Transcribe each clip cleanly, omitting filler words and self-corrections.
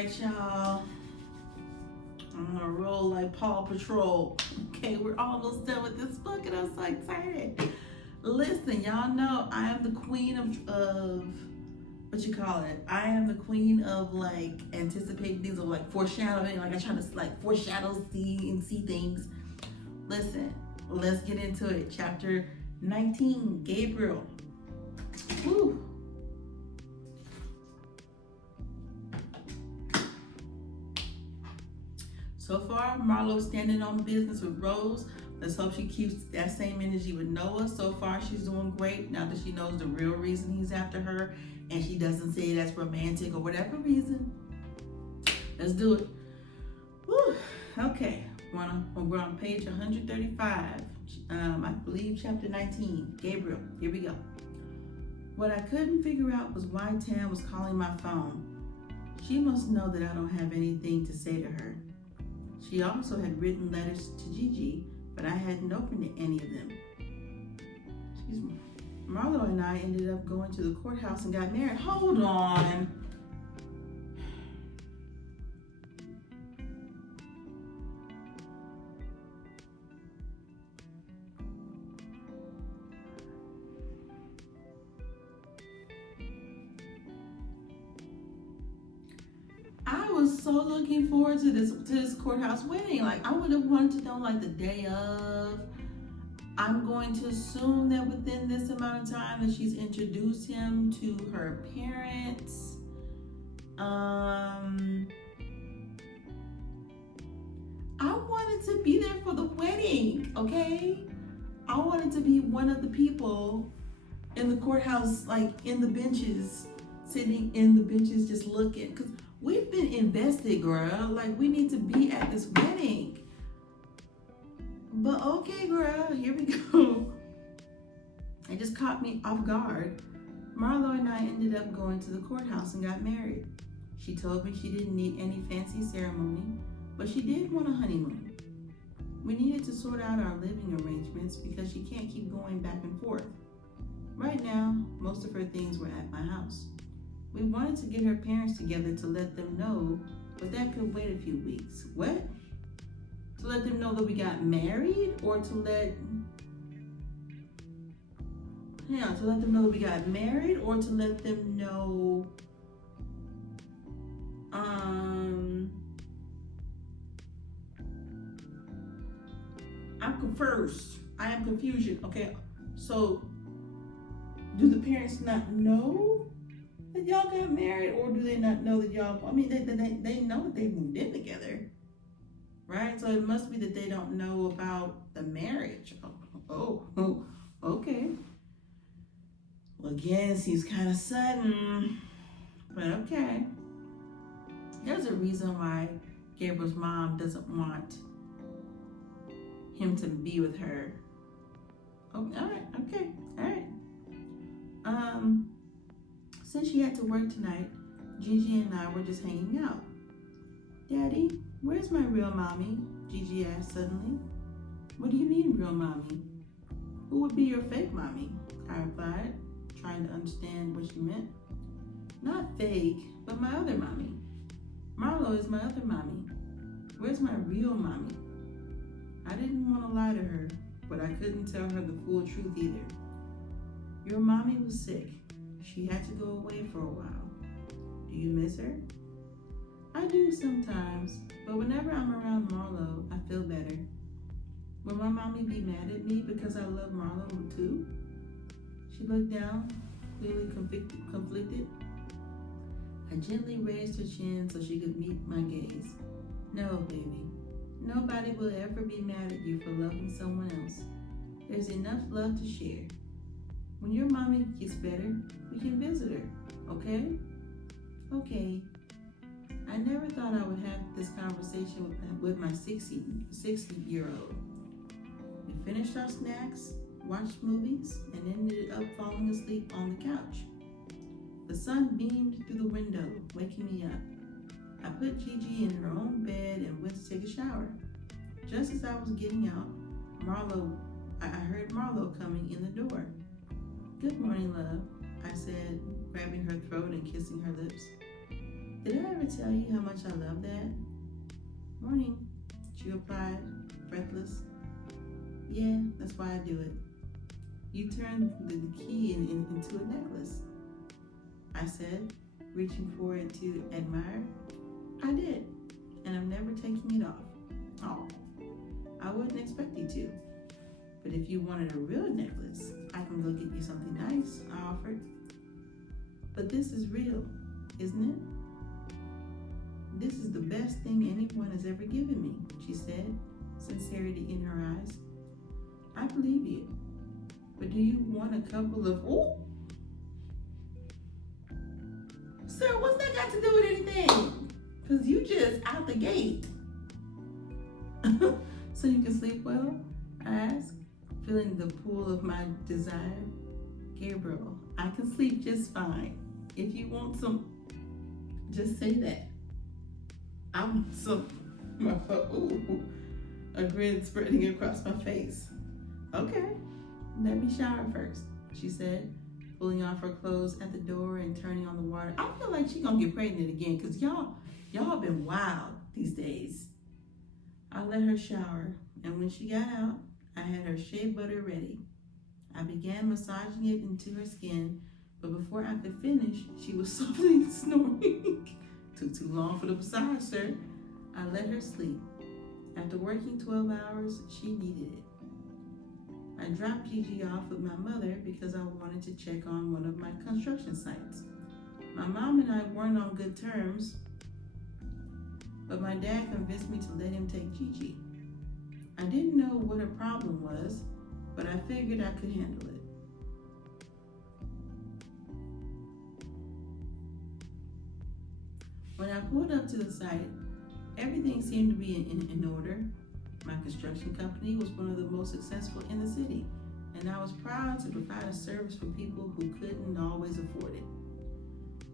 right, y'all. I'm gonna roll like Paw Patrol. Okay, we're almost done with this book and I'm so excited. Listen, y'all know I am the queen of what you call it? I am the queen of like anticipating things, of like foreshadowing. Like I try to like foreshadow, see things. Listen, let's get into it. Chapter 19, Gabriel. Woo. So far, Marlo's standing on business with Rose. Let's hope she keeps that same energy with Noah. So far, she's doing great now that she knows the real reason he's after her and she doesn't say that's romantic or whatever reason. Let's do it. Woo. Okay, we're on page 135. I believe chapter 19, Gabriel. Here we go. What I couldn't figure out was why Tam was calling my phone. She must know that I don't have anything to say to her. She also had written letters to Gigi, but I hadn't opened any of them. Excuse me. Marlo and I ended up going to the courthouse and got married. Hold on. I was so looking forward to this courthouse wedding. Like I would have wanted to know like the day of. I'm going to assume that within this amount of time that she's introduced him to her parents. I wanted to be there for the wedding, okay? I wanted to be one of the people in the courthouse, like in the benches, sitting in the benches just looking. Because we've been invested, girl. Like we need to be at this wedding. But okay, girl, here we go. It just caught me off guard. Marlo and I ended up going to the courthouse and got married. She told me she didn't need any fancy ceremony, but she did want a honeymoon. We needed to sort out our living arrangements because she can't keep going back and forth. Right now, most of her things were at my house. We wanted to get her parents together to let them know, but that could wait a few weeks. What? To let them know that we got married, or to let them know that we got married, or to let them know, I'm confused. I am confusion. Okay, so do the parents not know that y'all got married, or do they not know that y'all? I mean, they know that they moved in together. Right? So it must be that they don't know about the marriage. Oh, okay. Well, again, seems kind of sudden, but okay. There's a reason why Gabriel's mom doesn't want him to be with her. Oh, all right, okay, all right. Since she had to work tonight, Gigi and I were just hanging out. Daddy, where's my real mommy? Gigi asked suddenly. What do you mean, real mommy? Who would be your fake mommy? I replied, trying to understand what she meant. Not fake, but my other mommy. Marlo is my other mommy. Where's my real mommy? I didn't want to lie to her, but I couldn't tell her the full truth either. Your mommy was sick. She had to go away for a while. Do you miss her? I do sometimes, but whenever I'm around Marlo, I feel better. Will my mommy be mad at me because I love Marlo too? She looked down, clearly conflicted. I gently raised her chin so she could meet my gaze. No, baby. Nobody will ever be mad at you for loving someone else. There's enough love to share. When your mommy gets better, we can visit her, okay? Okay. I never thought I would have this conversation with my 60-year-old. We finished our snacks, watched movies, and ended up falling asleep on the couch. The sun beamed through the window, waking me up. I put Gigi in her own bed and went to take a shower. Just as I was getting out, I heard Marlo coming in the door. Good morning, love, I said, grabbing her throat and kissing her lips. Did I ever tell you how much I love that? Morning, she replied, breathless. Yeah, that's why I do it. You turned the key into a necklace, I said, reaching for it to admire. I did, and I'm never taking it off. Oh, I wouldn't expect you to. But if you wanted a real necklace, I can go get you something nice, I offered. But this is real, isn't it? This is the best thing anyone has ever given me, she said, sincerity in her eyes. I believe you. But do you want a couple of... Oh! Sir, what's that got to do with anything? Because you just out the gate. So you can sleep well? I asked, feeling the pull of my desire. Gabriel, I can sleep just fine. If you want some, just say that. I want some. Ooh, a grin spreading across my face. Okay, let me shower first, she said, pulling off her clothes at the door and turning on the water. I feel like she gonna get pregnant again, because y'all been wild these days. I let her shower, and when she got out, I had her shea butter ready. I began massaging it into her skin, but before I could finish, she was softly snoring. Took too long for the massage, sir. I let her sleep. After working 12 hours, she needed it. I dropped Gigi off with my mother because I wanted to check on one of my construction sites. My mom and I weren't on good terms, but my dad convinced me to let him take Gigi. I didn't know what her problem was, but I figured I could handle it. When I pulled up to the site, everything seemed to be in order. My construction company was one of the most successful in the city, and I was proud to provide a service for people who couldn't always afford it.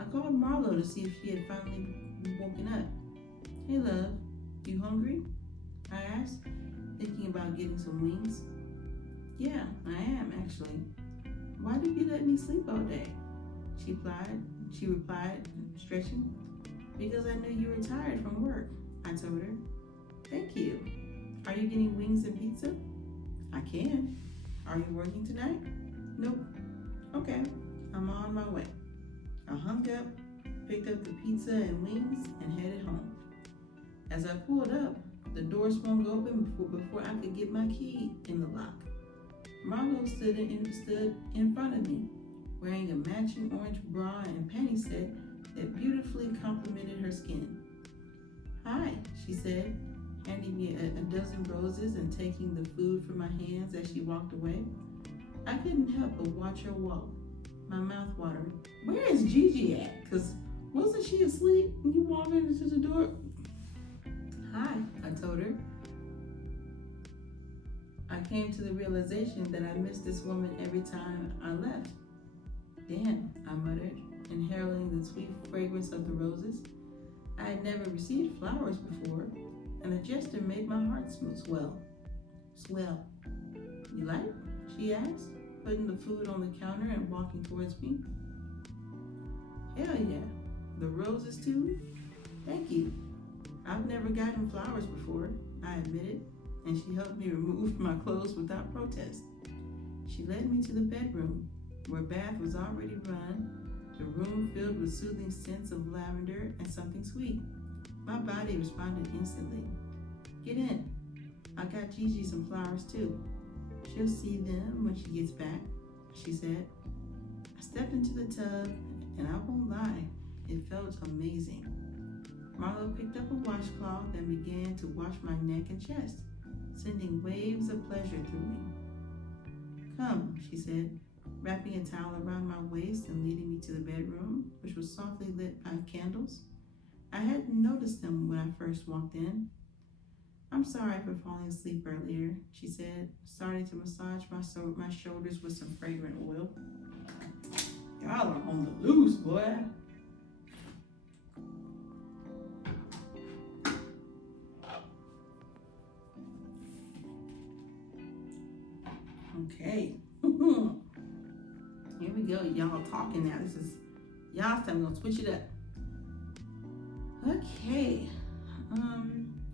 I called Marlo to see if she had finally woken up. Hey love, you hungry? I asked, thinking about getting some wings. Yeah, I am actually. Why did you let me sleep all day? She replied, stretching. Because I knew you were tired from work, I told her. Thank you. Are you getting wings and pizza? I can. Are you working tonight? Nope. Okay, I'm on my way. I hung up, picked up the pizza and wings, and headed home. As I pulled up, the door swung open before I could get my key in the lock. Marlo stood in front of me, wearing a matching orange bra and panty set that beautifully complemented her skin. Hi, she said, handing me a dozen roses and taking the food from my hands as she walked away. I couldn't help but watch her walk, my mouth watering. Where is Gigi at? Because wasn't she asleep when you walked into the door? Hi, I told her. I came to the realization that I missed this woman every time I left. Damn, I muttered, inhaling the sweet fragrance of the roses. I had never received flowers before, and the gesture made my heart swell. You like? She asked, putting the food on the counter and walking towards me. Hell yeah. The roses too? Thank you. I've never gotten flowers before, I admitted, and she helped me remove my clothes without protest. She led me to the bedroom, where bath was already run, the room filled with soothing scents of lavender and something sweet. My body responded instantly. Get in. I got Gigi some flowers too. She'll see them when she gets back, she said. I stepped into the tub, and I won't lie, it felt amazing. Marlo picked up a washcloth and began to wash my neck and chest, sending waves of pleasure through me. Come, she said, wrapping a towel around my waist and leading me to the bedroom, which was softly lit by candles. I hadn't noticed them when I first walked in. I'm sorry for falling asleep earlier, she said, starting to massage my shoulders with some fragrant oil. Y'all are on the loose, boy. Okay. Here we go. Y'all talking now. This is y'all's time. We're gonna switch it up. Okay.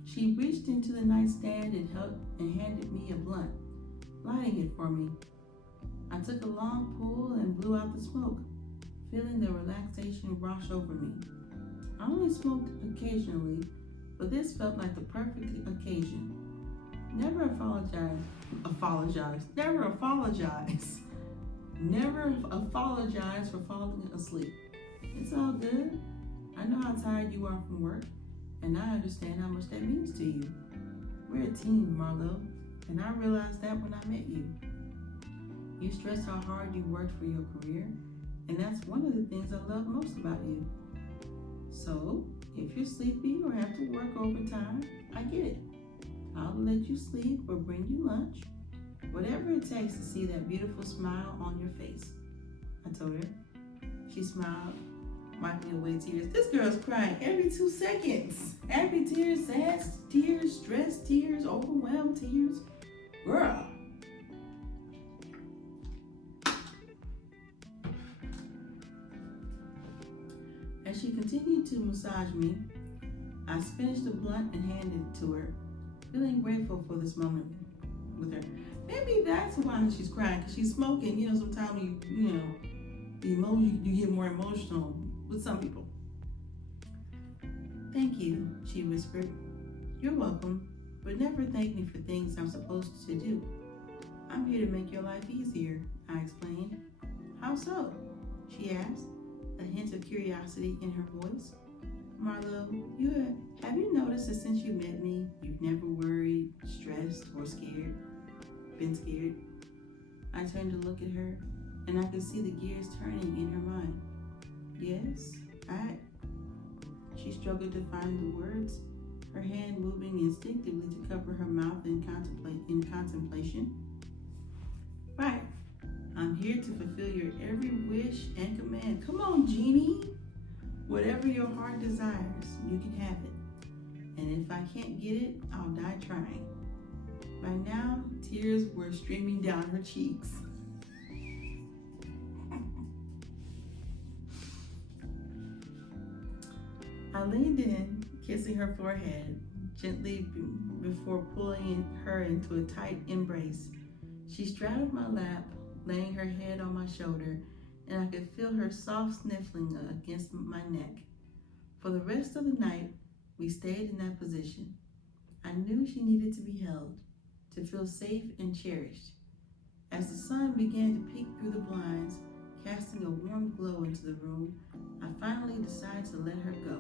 She reached into the nightstand and handed me a blunt, lighting it for me. I took a long pull and blew out the smoke, feeling the relaxation wash over me. I only smoked occasionally, but this felt like the perfect occasion. Never apologize. Never apologize for falling asleep. It's all good. I know how tired you are from work, and I understand how much that means to you. We're a team, Marlo, and I realized that when I met you. You stressed how hard you worked for your career, and that's one of the things I love most about you. So, if you're sleepy or have to work overtime, I get it. I'll let you sleep or bring you lunch. Whatever it takes to see that beautiful smile on your face. I told her. She smiled, wiping away tears. This girl's crying every 2 seconds. Happy tears, sad tears, stressed tears, overwhelmed tears. Girl. As she continued to massage me, I finished the blunt and handed it to her, feeling grateful for this moment with her. Maybe that's why she's crying, because she's smoking. You know, sometimes you get more emotional with some people. Thank you, she whispered. You're welcome, but never thank me for things I'm supposed to do. I'm here to make your life easier, I explained. How so? She asked, a hint of curiosity in her voice. Marlo, have you noticed that since you met me, you've never worried, stressed, or been scared? I turned to look at her, and I could see the gears turning in her mind. Yes, She struggled to find the words, her hand moving instinctively to cover her mouth in contemplation. Right. I'm here to fulfill your every wish and command. Come on, Genie. Whatever your heart desires, you can have it. And if I can't get it, I'll die trying. By now, tears were streaming down her cheeks. I leaned in, kissing her forehead gently before pulling her into a tight embrace. She straddled my lap, laying her head on my shoulder, and I could feel her soft sniffling against my neck. For the rest of the night, we stayed in that position. I knew she needed to be held, to feel safe and cherished. As the sun began to peek through the blinds, casting a warm glow into the room, I finally decided to let her go,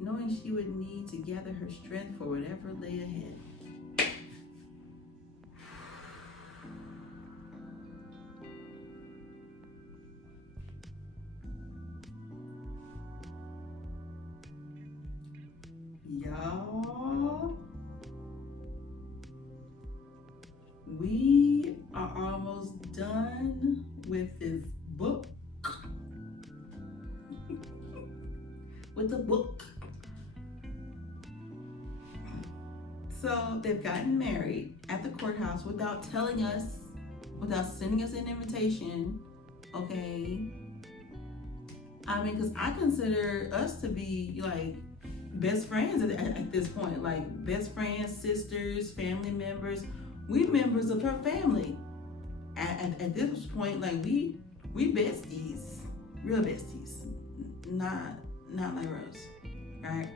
knowing she would need to gather her strength for whatever lay ahead. Y'all, we are almost done with this book. With the book. So they've gotten married at the courthouse without telling us, without sending us an invitation, okay? I mean, because I consider us to be like best friends at this point, like best friends, sisters, family members. We members of her family. At this point, like we besties, real besties, not like Rose, right?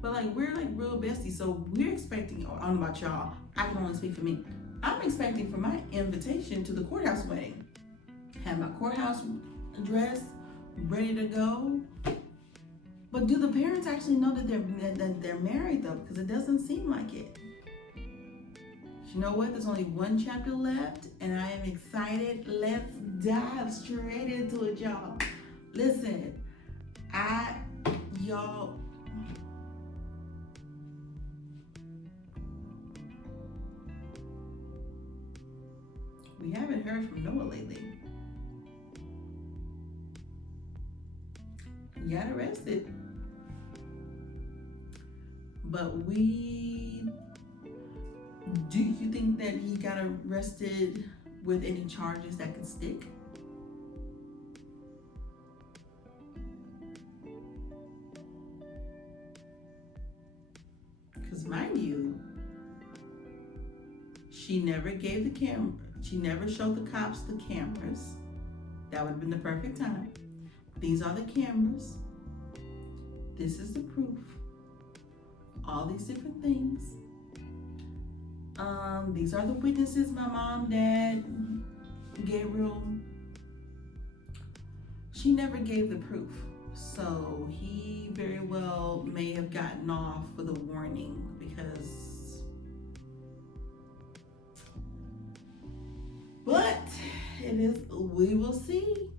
But like we're like real besties, so we're expecting. I don't know about y'all. I can only speak for me. I'm expecting for my invitation to the courthouse wedding. Have my courthouse dress ready to go. But do the parents actually know that they're married though? Because it doesn't seem like it. You know what? There's only one chapter left, and I am excited. Let's dive straight into it, y'all. Listen, y'all. We haven't heard from Noah lately. He got arrested. But do you think that he got arrested with any charges that could stick? mind you, she never gave the camera, she never showed the cops the cameras. That would have been the perfect time. These are the cameras. This is the proof. All these different things. These are the witnesses, my mom, dad, Gabriel. She never gave the proof. So he very well may have gotten off with a warning because, but it is, we will see.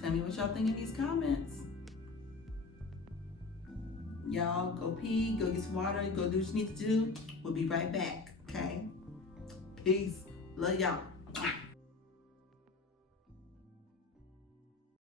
Tell me what y'all think in these comments. Y'all go pee, go get some water, go do what you need to do. We'll be right back, okay? Peace. Love y'all.